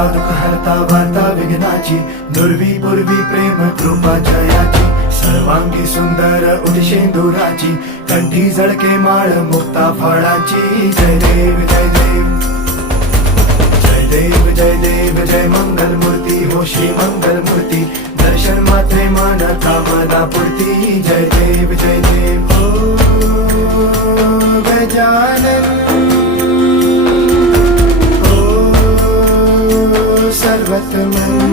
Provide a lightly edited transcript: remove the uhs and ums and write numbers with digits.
हरता दुःख हरता वार्ता विघ्नाची, दुर्वी पूर्वी प्रेम कृपा जयाची, सर्वांगी सुंदर उदिशेंदुराची, कंठी झळके माळ मुक्ता फळाची. जय देव जय देव जय देव जय देव जय मंगल मूर्ती हो श्री मंगल मूर्ती, दर्शन मात्रे मन कामना पूर्ती. जय देव जय देव हो गजानन हो सर्वतमन.